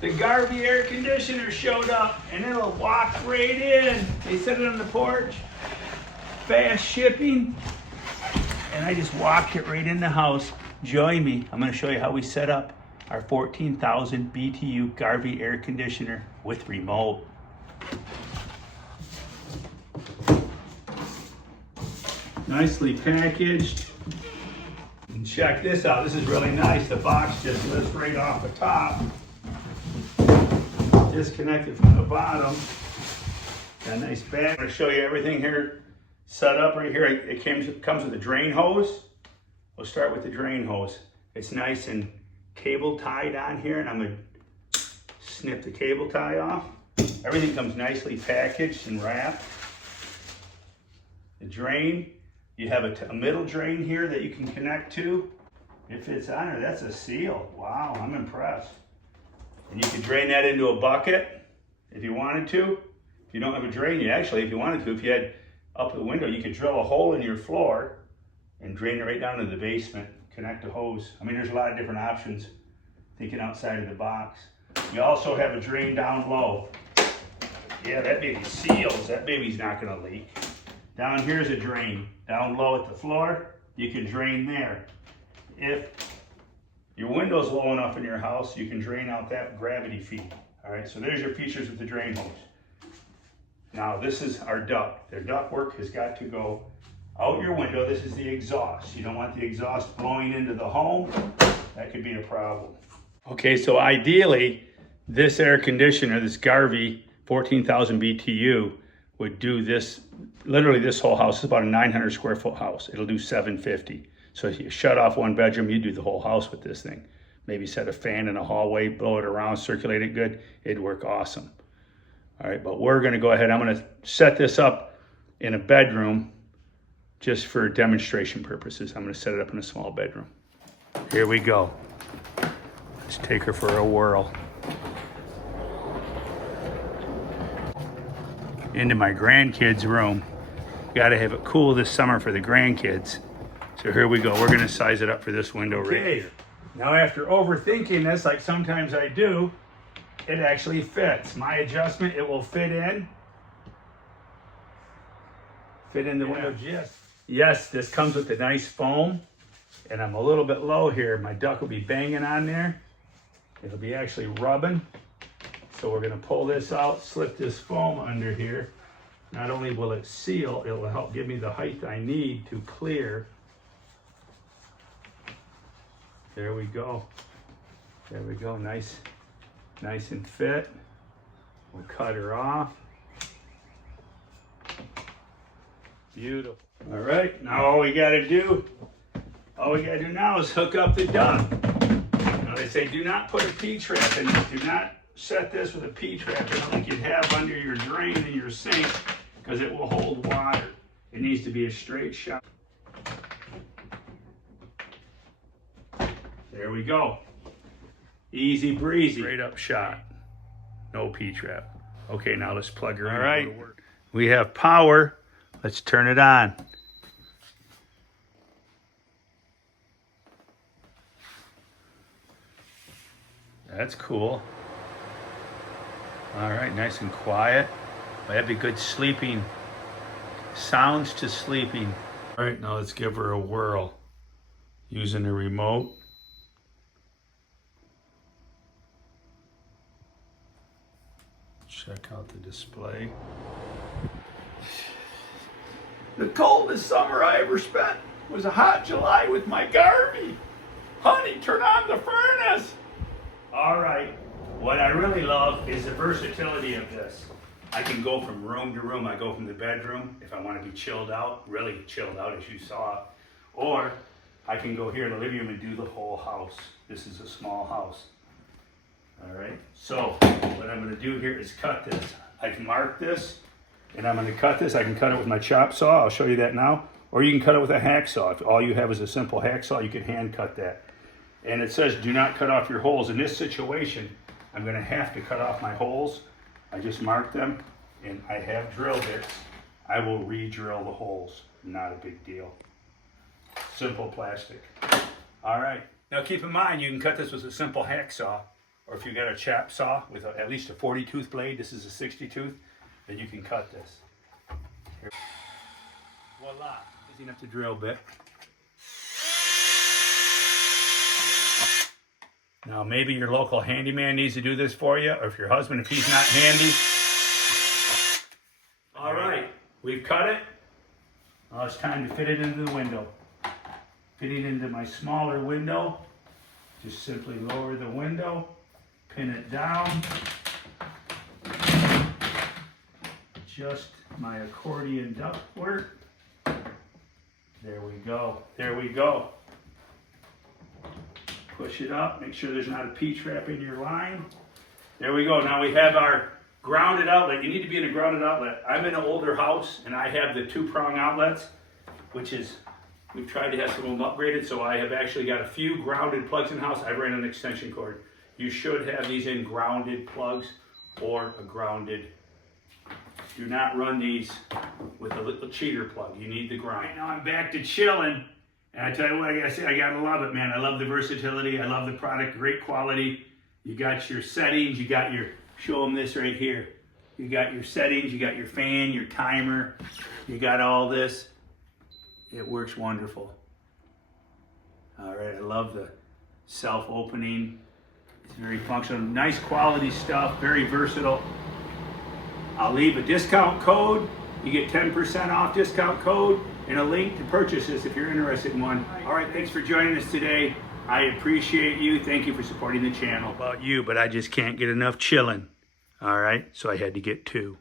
The Garvee air conditioner showed up and it'll walk right in. They set it on the porch. Fast shipping. And I just walked it right in the house. Join me. I'm going to show you how we set up our 14,000 BTU Garvee air conditioner with remote. Nicely packaged. And check this out. This is really nice. The box just lifts right off the top. Disconnected from the bottom. Got a nice bag. I'm going to show you everything here set up right here. It comes with a drain hose. We'll start with the drain hose. It's nice and cable tied on here, and I'm going to snip the cable tie off. Everything comes nicely packaged and wrapped. The drain, you have a middle drain here that you can connect to. It fits on there. That's a seal. Wow, I'm impressed. And you can drain that into a bucket if you wanted to. If you don't have a drain, you actually, if you wanted to, if you had up the window, you could drill a hole in your floor and drain it right down to the basement, connect a hose. I mean, there's a lot of different options, thinking outside of the box. You also have a drain down low. Yeah, that baby seals. That baby's not gonna leak. Down here's a drain. Down low at the floor, you can drain there. If your window's low enough in your house, you can drain out that gravity feed. All right, so there's your features with the drain hose. Now this is our duct. Their duct work has got to go out your window. This is the exhaust. You don't want the exhaust blowing into the home. That could be a problem. Okay, so ideally, this air conditioner, this Garvee 14,000 BTU, would do this, literally this whole house. It's about a 900 square foot house. It'll do 750. So if you shut off one bedroom, you do the whole house with this thing. Maybe set a fan in a hallway, blow it around, circulate it good. It'd work awesome. All right, but we're gonna go ahead. I'm gonna set this up in a bedroom just for demonstration purposes. I'm gonna set it up in a small bedroom. Here we go. Let's take her for a whirl. Into my grandkids' room. Gotta have it cool this summer for the grandkids. So here we go. We're gonna size it up for this window right here. Now after overthinking this, like sometimes I do, it actually fits. My adjustment, it will fit in. Fit in the window just. Yes, this comes with a nice foam. And I'm a little bit low here. My duct will be banging on there. It'll be actually rubbing. So we're gonna pull this out, slip this foam under here. Not only will it seal, it will help give me the height I need to clear. There we go. There we go, nice and fit. We'll cut her off. Beautiful. All right, now all we gotta do now is hook up the duct. Now they say do not put a P-trap in it. Do not set this with a P-trap like you'd have under your drain in your sink, because it will hold water. It needs to be a straight shot. There we go. Easy breezy. Straight up shot. No P-trap. Okay, now let's plug her in. All right, we have power. Let's turn it on. That's cool. All right, nice and quiet. Well, that'd be good sleeping. Sounds to sleeping. All right, now let's give her a whirl using the remote. Check out the display. The coldest summer I ever spent was a hot July with my Garvee. Honey, turn on the furnace. All right, what I really love is the versatility of this. I can go from room to room. I go from the bedroom if I want to be chilled out, really chilled out as you saw, or I can go here in the living room and do the whole house. This is a small house. All right, so what I'm going to do here is cut this. I can mark this, and I'm going to cut this. I can cut it with my chop saw. I'll show you that now. Or you can cut it with a hacksaw. If all you have is a simple hacksaw, you can hand cut that. And it says do not cut off your holes. In this situation, I'm going to have to cut off my holes. I just marked them, and I have drill bits. I will re-drill the holes. Not a big deal. Simple plastic. All right. Now keep in mind, you can cut this with a simple hacksaw, or if you got a chap saw with at least a 40 tooth blade, this is a 60 tooth, then you can cut this. Here. Voila, easy enough to drill bit. Now maybe your local handyman needs to do this for you, or if your husband, if he's not handy. All right, we've cut it. Now it's time to fit it into the window. Fitting into my smaller window, just simply lower the window, pin it down, adjust my accordion ductwork. There we go, there we go. Push it up, make sure there's not a P-trap in your line. There we go, now we have our grounded outlet. You need to be in a grounded outlet. I'm in an older house and I have the 2-prong outlets, which is, we've tried to have some of them upgraded, so I have actually got a few grounded plugs in the house. I ran an extension cord. You should have these in grounded plugs or a grounded. Do not run these with a little cheater plug. You need the ground. Right now I'm back to chilling. And I tell you what, I gotta say, I gotta love it, man. I love the versatility. I love the product, great quality. You got your settings, you got your, show them this right here. You got your settings, you got your fan, your timer, you got all this. It works wonderful. All right, I love the self-opening. It's very functional, nice quality stuff, very versatile. I'll leave a discount code. You get 10% off discount code and a link to purchase this if you're interested in one. All right, thanks for joining us today. I appreciate you. Thank you for supporting the channel. About you, but I just can't get enough chilling. All right, so I had to get 2.